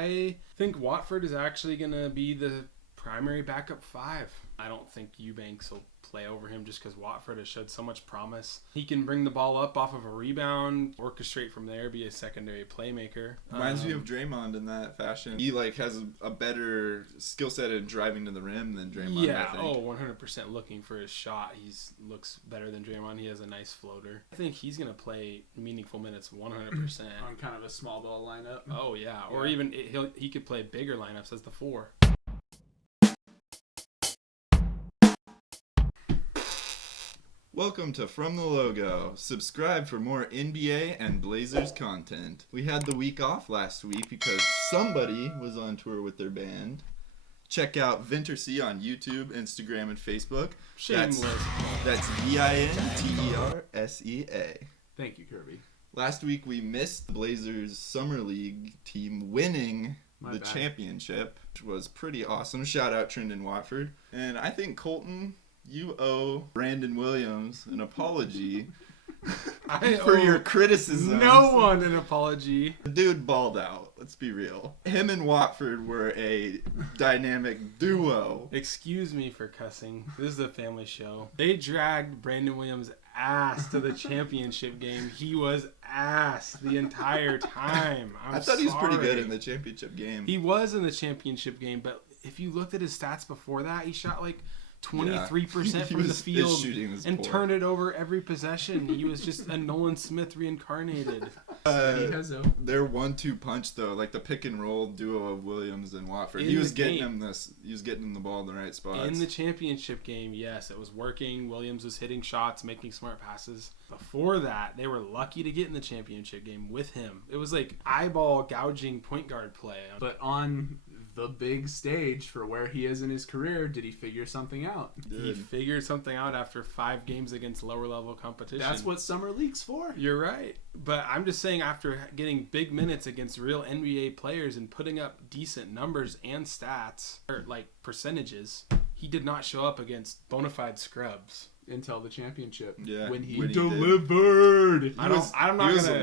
I think Watford is actually going to be the primary backup 5. I don't think Eubanks will play over him just because Watford has showed so much promise. He can bring the ball up off of a rebound, orchestrate from there, be a secondary playmaker. Reminds me of Draymond in that fashion. He has a better skill set in driving to the rim than Draymond. Yeah, I think. 100% looking for his shot. He looks better than Draymond. He has a nice floater. I think he's going to play meaningful minutes 100%. On kind of a small ball lineup. Oh, yeah. Or even he could play bigger lineups as the 4. Welcome to From the Logo. Subscribe for more NBA and Blazers content. We had the week off last week because somebody was on tour with their band. Check out Vintersea on YouTube, Instagram, and Facebook. Shameless. That's VINTERSEA. Thank you, Kirby. Last week we missed the Blazers Summer League team winning the championship, which was pretty awesome. Shout out Trendon Watford. And I think Colton, you owe Brandon Williams an apology for your criticism. No one an apology. The dude balled out. Let's be real. Him and Watford were a dynamic duo. Excuse me for cussing. This is a family show. They dragged Brandon Williams' ass to the championship game. He was ass the entire time. I thought he was pretty good in the championship game. He was in the championship game, but if you looked at his stats before that, he shot like 23% from the field and turned it over every possession. He was just a Nolan Smith reincarnated. Their 1-2 punch though, like the pick and roll duo of Williams and Watford. He was getting him the ball in the right spots. In the championship game, yes, it was working. Williams was hitting shots, making smart passes. Before that, they were lucky to get in the championship game with him. It was like eyeball gouging point guard play. But on the big stage for where he is in his career, did he figure something out? He figured something out after 5 games against lower level competition. That's what Summer League's for. You're right. But I'm just saying, after getting big minutes against real NBA players and putting up decent numbers and stats, or like percentages, he did not show up against bona fide scrubs. Until the championship. Yeah. When he delivered. He was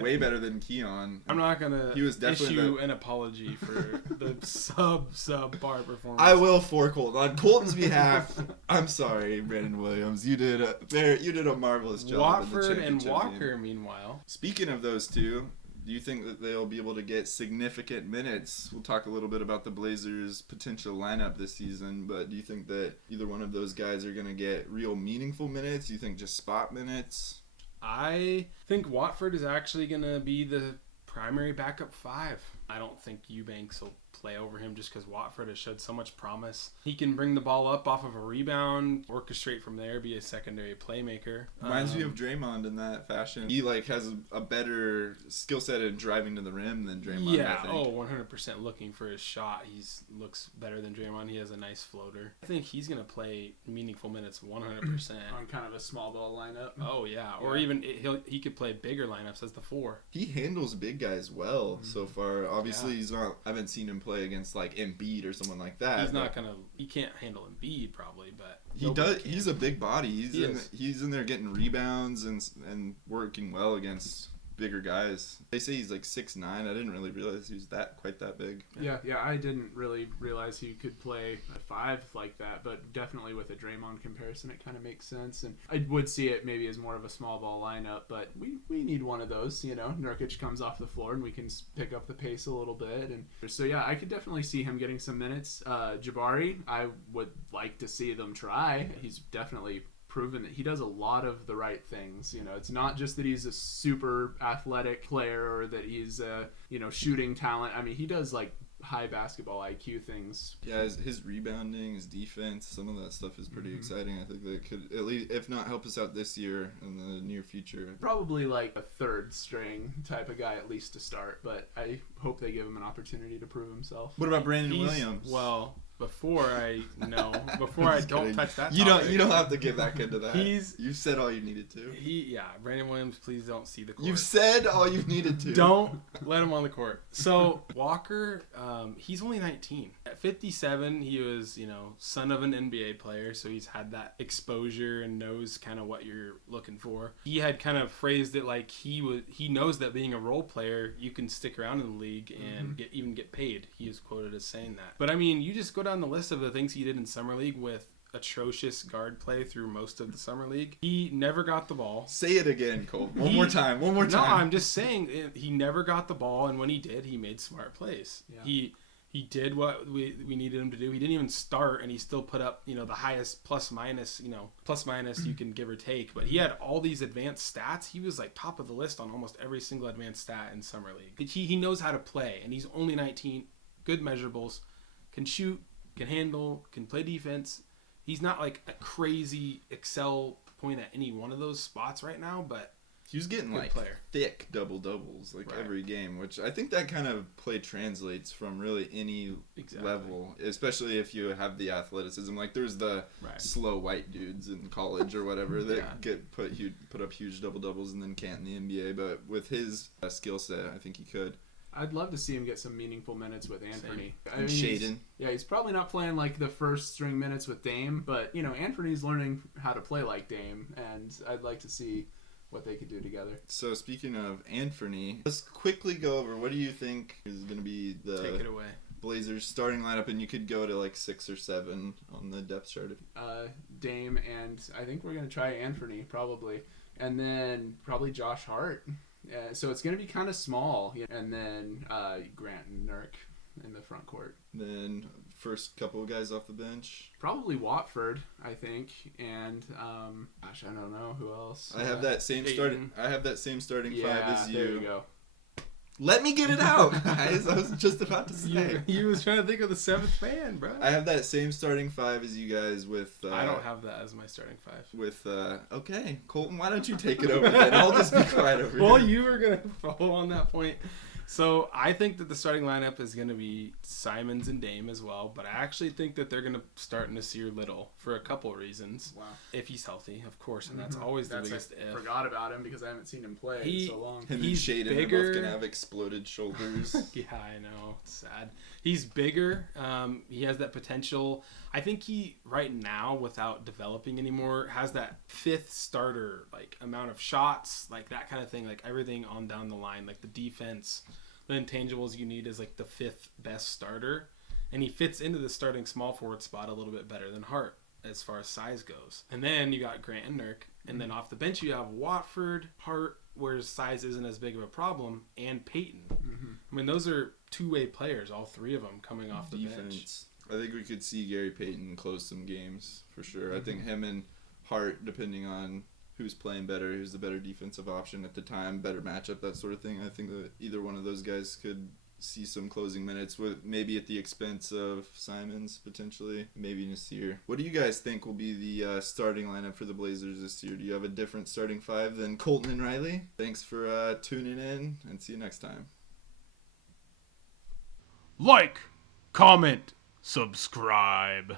way better than Keon. I'm not going to issue an apology for the subpar performance. I will for Colton. On Colton's behalf, I'm sorry, Brandon Williams. You did a marvelous job. Watford and Walker, game. Meanwhile. Speaking of those two, do you think that they'll be able to get significant minutes? We'll talk a little bit about the Blazers' potential lineup this season, but do you think that either one of those guys are going to get real meaningful minutes? Do you think just spot minutes? I think Watford is actually going to be the primary backup 5. I don't think Eubanks will play over him just because Watford has showed so much promise. He can bring the ball up off of a rebound, orchestrate from there, be a secondary playmaker. Reminds me of Draymond in that fashion. He has a better skill set in driving to the rim than Draymond. Yeah, I think. 100% looking for his shot. He looks better than Draymond. He has a nice floater. I think he's going to play meaningful minutes 100%. On kind of a small ball lineup. Oh, yeah. Or even he could play bigger lineups as the 4. He handles big guys well so far. Obviously, he's not. I haven't seen him play against like Embiid or someone like that. He's not gonna. He can't handle Embiid probably, but he does. He's a big body. He's in there getting rebounds and working well against bigger guys. They say he's like 6'9". I didn't really realize he was quite that big. Yeah, I didn't really realize he could play at 5 like that, but definitely with a Draymond comparison, it kind of makes sense. And I would see it maybe as more of a small ball lineup, but we need one of those. Nurkic comes off the floor and we can pick up the pace a little bit. And so yeah, I could definitely see him getting some minutes. Jabari, I would like to see them try. He's definitely proven that he does a lot of the right things. It's not just that he's a super athletic player or that he's a shooting talent. I mean, he does like high basketball IQ things. Yeah, his rebounding, his defense, some of that stuff is pretty exciting. I think that could at least, if not help us out this year, in the near future. Probably like a 3rd string type of guy at least to start, but I hope they give him an opportunity to prove himself. What about Brandon Williams? Well, before I Just don't kidding. touch that You topic, don't have to get back into that. He's- You've said all you needed to. Brandon Williams, please don't see the court. You've said all you've needed to. Don't let him on the court. So Walker, he's only 19. At 57, he was, son of an NBA player, so he's had that exposure and knows kind of what you're looking for. He had kind of phrased it like he knows that being a role player, you can stick around in the league and even get paid. He is quoted as saying that. But I mean, you just go down the list of the things he did in summer league with atrocious guard play through most of the summer league. He never got the ball. Say it again, Cole. One more time. No, I'm just saying he never got the ball, and when he did, he made smart plays. Yeah. He did what we needed him to do. He didn't even start, and he still put up the highest plus minus you can give or take. But he had all these advanced stats. He was like top of the list on almost every single advanced stat in summer league. He knows how to play, and he's only 19. Good measurables, can shoot, can handle, can play defense. He's not like a crazy excel point at any one of those spots right now, but he was getting like player. Thick doubles right. Every game, which I think that kind of play translates from really any level, especially if you have the athleticism. Like there's the slow white dudes in college or whatever that put up huge doubles and then can't in the NBA. But with his skill set, I think he could. I'd love to see him get some meaningful minutes with Anthony. And Shaden. He's probably not playing like the first string minutes with Dame, but Anthony's learning how to play like Dame, and I'd like to see what they could do together. So speaking of Anthony, let's quickly go over what do you think is going to be the take it away. Blazers starting lineup, and you could go to like 6 or 7 on the depth chart. Dame, and I think we're going to try Anthony probably, and then probably Josh Hart. So it's going to be kind of small, and then Grant and Nurk in the front court. Then first couple of guys off the bench. Probably Watford, I think, and I don't know who else. I have that same starting. I have that same starting 5 as you. There you go. Let me get it out, guys. I was just about to say. You was trying to think of the 7th man, bro. I have that same starting 5 as you guys with... I don't have that as my starting 5. With, okay, Colton, why don't you take it over then? I'll just be quiet over here. Well, you were going to follow on that point. So I think that the starting lineup is going to be Simons and Dame as well, but I actually think that they're going to start Nasir Little for a couple reasons. Wow. If he's healthy, of course, and that's always the biggest if. I forgot about him because I haven't seen him play in so long. Him he's and Shaden bigger. are both going to have exploded shoulders. Yeah, I know. It's sad. He's bigger. He has that potential. I think he, right now, without developing anymore, has that 5th starter, like, amount of shots, like, that kind of thing, like, everything on down the line, like, the defense, the intangibles you need is, like, the 5th best starter. And he fits into the starting small forward spot a little bit better than Hart as far as size goes. And then you got Grant and Nurk. And then off the bench you have Watford, Hart, where size isn't as big of a problem, and Peyton. I mean, those are two-way players, all 3 of them coming off the bench. I think we could see Gary Payton close some games for sure. I think him and Hart, depending on who's playing better, who's the better defensive option at the time, better matchup, that sort of thing. I think that either one of those guys could see some closing minutes, with maybe at the expense of Simons potentially, maybe Nasir. What do you guys think will be the starting lineup for the Blazers this year? Do you have a different starting 5 than Colton and Riley? Thanks for tuning in, and see you next time. Like, comment, subscribe.